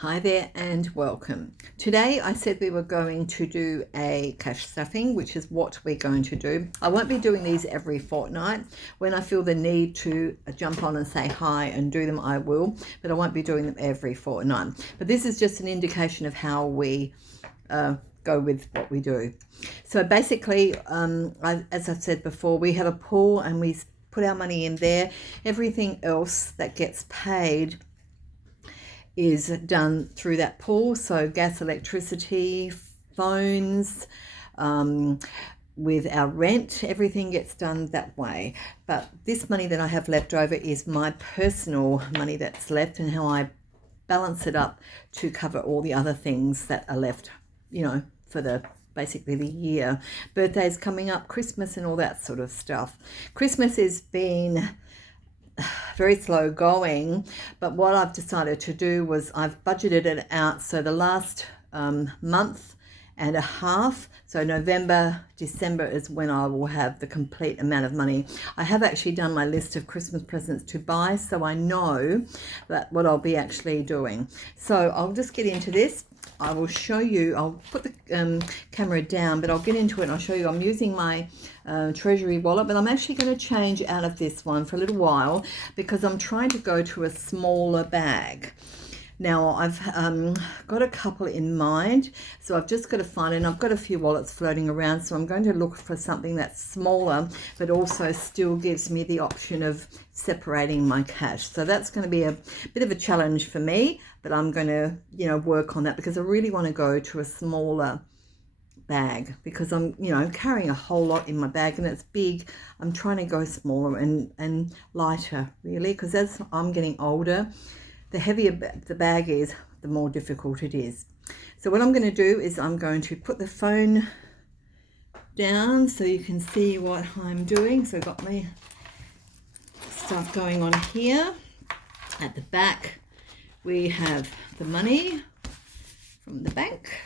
Hi there and welcome. Today I said we were going to do a cash stuffing, which is what we're going to do. I won't be doing these every fortnight. When I feel the need to jump on and say hi and do them, I will, but I won't be doing them every fortnight. But this is just an indication of how we go with what we do. So basically, as I've said before, we have a pool and we put our money in there. Everything else that gets paid is done through that pool. So gas, electricity, phones, with our rent, everything gets done that way. But this money that I have left over is my personal money that's left, and how I balance it up to cover all the other things that are left, for basically the year. Birthdays coming up, Christmas and all that sort of stuff. Christmas has been very slow going, but what I've decided to do was I've budgeted it out. So the last month and a half, so November, December is when I will have the complete amount of money. I have actually done my list of Christmas presents to buy, so I know that what I'll be actually doing. So I'll just get into this. I will show you, I'll put the camera down, but I'll get into it and I'll show you. I'm using my treasury wallet, but I'm actually going to change out of this one for a little while because I'm trying to go to a smaller bag. Now I've got a couple in mind, so I've just got to find, and I've got a few wallets floating around, so I'm going to look for something that's smaller but also still gives me the option of separating my cash. So that's going to be a bit of a challenge for me, but I'm going to work on that because I really want to go to a smaller bag because I'm carrying a whole lot in my bag and it's big. I'm trying to go smaller and lighter, really, because as I'm getting older, the heavier the bag is, the more difficult it is. So what I'm going to do is I'm going to put the phone down so you can see what I'm doing. So I've got my stuff going on here. At the back we have the money from the bank.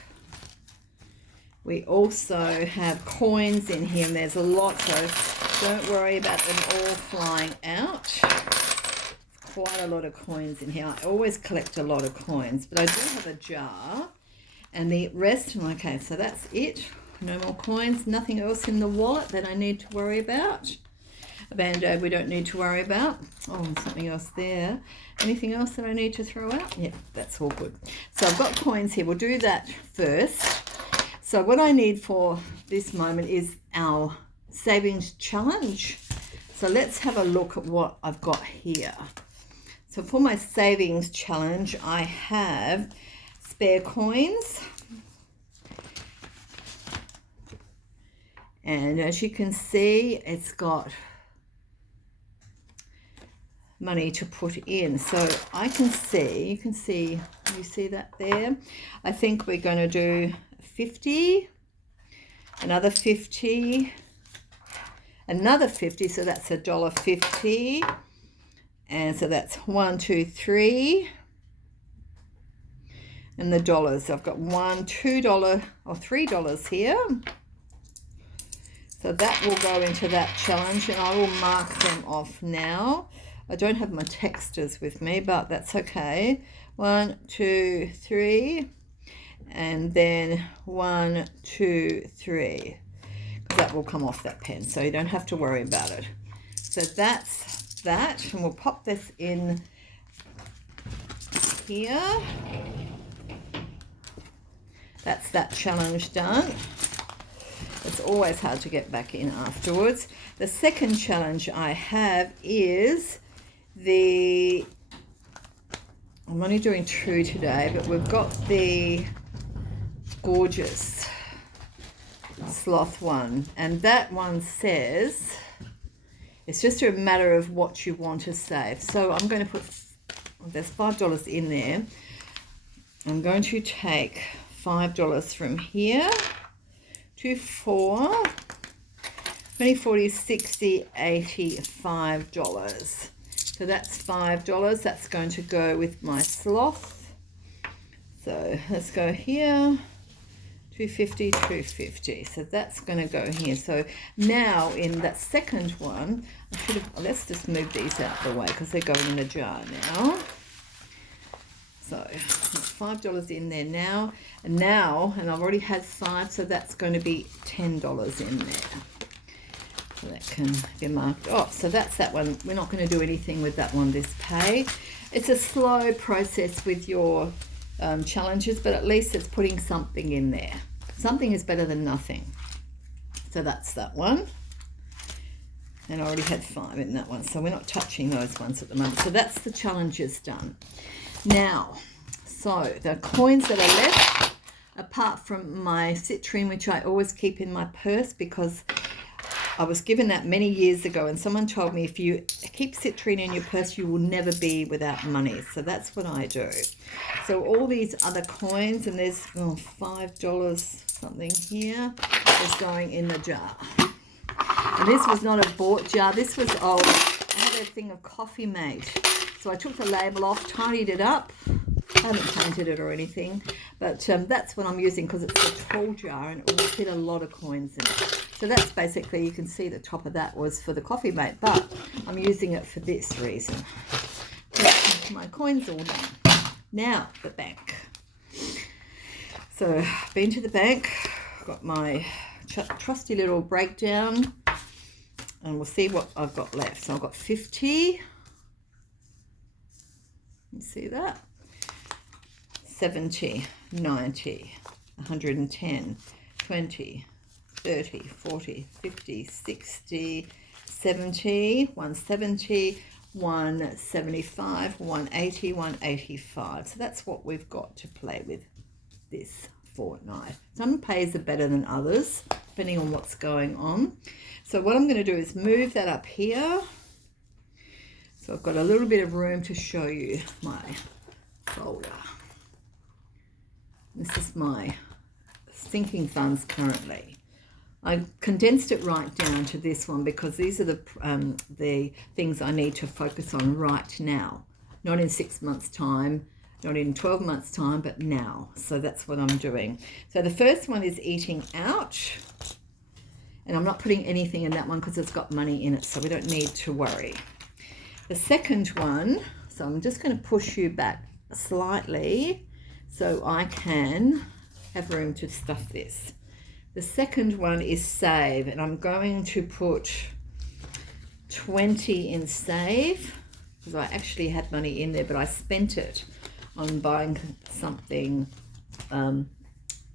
We also have coins in here, and there's a lot, so don't worry about them all flying out. Quite a lot of coins in here. I always collect a lot of coins, but I do have a jar, and the rest, okay, so that's it. No more coins, nothing else in the wallet that I need to worry about. A band-aid we don't need to worry about. Oh, something else there. Anything else that I need to throw out? Yeah, that's all good. So I've got coins here. We'll do that first. So what I need for this moment is our savings challenge. So let's have a look at what I've got here. So for my savings challenge, I have spare coins. And as you can see, it's got money to put in. So I can see, you see that there? I think we're going to do 50, another 50, another 50, so that's $1.50. And so that's 1, 2, 3. And the dollars, I've got $1, $2 or $3 here. So that will go into that challenge, and I will mark them off now. I don't have my texters with me, but that's okay. 1, 2, 3. And then 1, 2, 3. That will come off that pen, so you don't have to worry about it. So that's that, and we'll pop this in here. That's that challenge done. It's always hard to get back in afterwards. The second challenge I have is I'm only doing 2 today, but we've got the gorgeous sloth one, and that one says it's just a matter of what you want to save. So I'm going to put, there's $5 in there. I'm going to take $5 from here to 4, 20, 40, 60, 80, $5. So that's $5. That's going to go with my sloth. So let's go here. 250, 250. So that's going to go here. So now in that second one, let's just move these out of the way because they're going in the jar now. So $5 in there now, and I've already had 5, so that's going to be $10 in there. So that can be marked off. So that's that one. We're not going to do anything with that one this pay. It's a slow process with your challenges, but at least it's putting something in there. Something is better than nothing. So that's that one. And I already had 5 in that one, so we're not touching those ones at the moment. So that's the challenges done. Now, so the coins that are left, apart from my citrine, which I always keep in my purse because I was given that many years ago, and someone told me if you keep citrine in your purse, you will never be without money. So that's what I do. So all these other coins, and there's $5 something here, is going in the jar. And this was not a bought jar. This was old. I had a thing of Coffee Mate. So I took the label off, tidied it up. I haven't painted it or anything, but that's what I'm using because it's a tall jar and it will fit a lot of coins in it. So that's basically, you can see the top of that was for the Coffee Mate, but I'm using it for this reason. But my coins all done. Now the bank. So I've been to the bank, got my trusty little breakdown, and we'll see what I've got left. So I've got 50. You see that? 70, 90, 110, 20, 30, 40, 50, 60, 70, 170, 175, 180, 185. So that's what we've got to play with this fortnight. Some pays are better than others, depending on what's going on. So what I'm going to do is move that up here. So I've got a little bit of room to show you my folder. This is my sinking funds currently. I condensed it right down to this one because these are the things I need to focus on right now. Not in 6 months' time, not in 12 months' time, but now. So that's what I'm doing. So the first one is eating out. And I'm not putting anything in that one because it's got money in it, so we don't need to worry. The second one, so I'm just going to push you back slightly so I can have room to stuff this. The second one is save, and I'm going to put 20 in save because I actually had money in there, but I spent it on buying something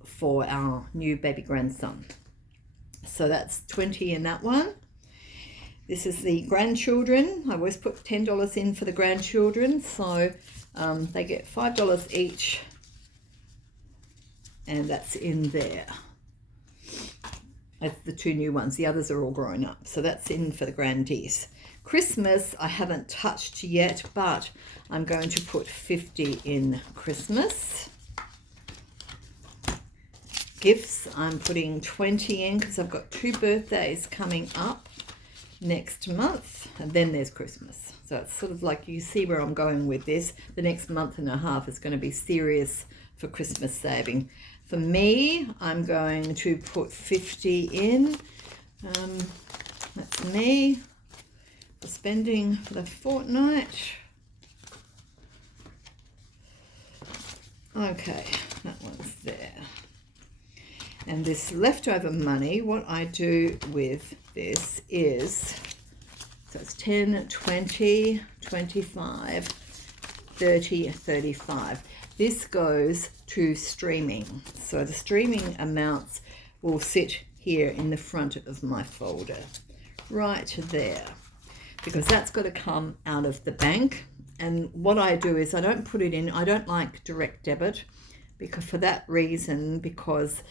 for our new baby grandson. So that's 20 in that one. This is the grandchildren. I always put $10 in for the grandchildren, so they get $5 each, and that's in there. That's the 2 new ones. The others are all grown up, so that's in for the grandies. Christmas I haven't touched yet, but I'm going to put 50 in Christmas. Gifts, I'm putting 20 in because I've got 2 birthdays coming up next month, and then there's Christmas. So it's sort of like, you see where I'm going with this. The next month and a half is going to be serious for Christmas saving. For me, I'm going to put 50 in. That's me for spending for the fortnight. Okay, that one's there. And this leftover money, what I do with this is, so it's 10, 20, 25, 30, 35. This goes to streaming. So the streaming amounts will sit here in the front of my folder, right there, because that's got to come out of the bank. And what I do is I don't put it in, I don't like direct debit, because for that reason, because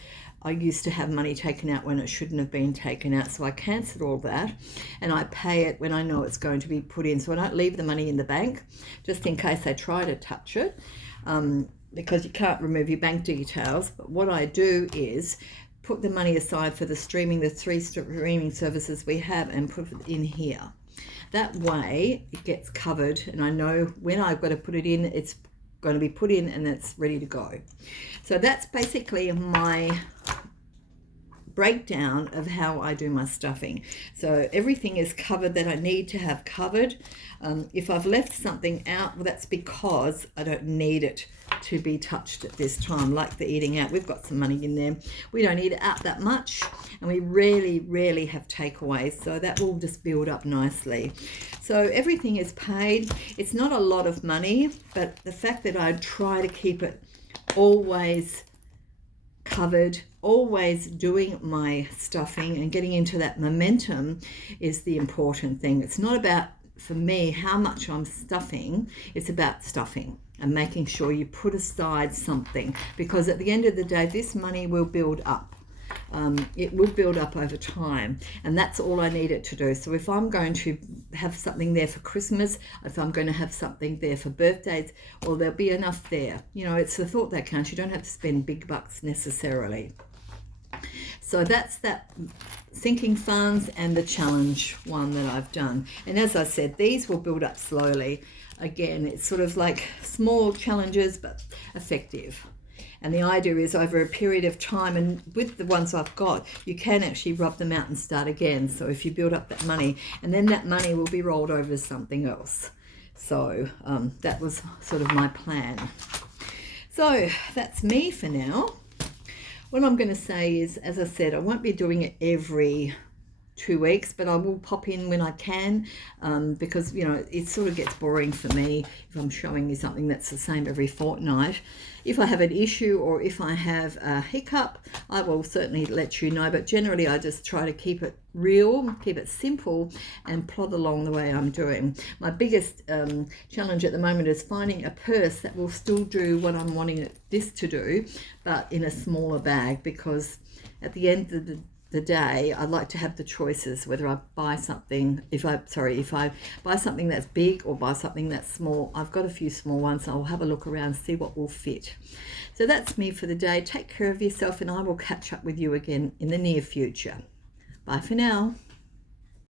I used to have money taken out when it shouldn't have been taken out. So I cancelled all that and I pay it when I know it's going to be put in. So I don't leave the money in the bank just in case they try to touch it, because you can't remove your bank details. But what I do is put the money aside for the streaming, the 3 streaming services we have, and put it in here. That way it gets covered and I know when I've got to put it in, it's going to be put in and it's ready to go. So that's basically my breakdown of how I do my stuffing. So everything is covered that I need to have covered. If I've left something out, well, that's because I don't need it to be touched at this time, like the eating out. We've got some money in there. We don't eat out that much, and we rarely have takeaways, so that will just build up nicely. So everything is paid. It's not a lot of money, but the fact that I try to keep it always covered, always doing my stuffing and getting into that momentum is the important thing. It's not about, for me, how much I'm stuffing. It's about stuffing and making sure you put aside something, because at the end of the day, this money will build up. It will build up over time, and that's all I need it to do. So if I'm going to have something there for Christmas, if I'm going to have something there for birthdays, well, there'll be enough there. You know, it's the thought that counts. You don't have to spend big bucks necessarily. So that's that sinking funds and the challenge one that I've done. And as I said, these will build up slowly. Again, it's sort of like small challenges, but effective. And the idea is over a period of time, and with the ones I've got, you can actually rub them out and start again. So if you build up that money, and then that money will be rolled over to something else. So that was sort of my plan. So that's me for now. What I'm going to say is, as I said, I won't be doing it every 2 weeks, but I will pop in when I can, because, you know, it sort of gets boring for me if I'm showing you something that's the same every fortnight. If I have an issue or if I have a hiccup, I will certainly let you know, but generally I just try to keep it real, keep it simple, and plod along the way I'm doing. My biggest challenge at the moment is finding a purse that will still do what I'm wanting this to do, but in a smaller bag, because at the end of the day, I'd like to have the choices whether I buy something, if I buy something that's big or buy something that's small. I've got a few small ones, so I'll have a look around, see what will fit. So that's me for the day. Take care of yourself, and I will catch up with you again in the near future. Bye for now.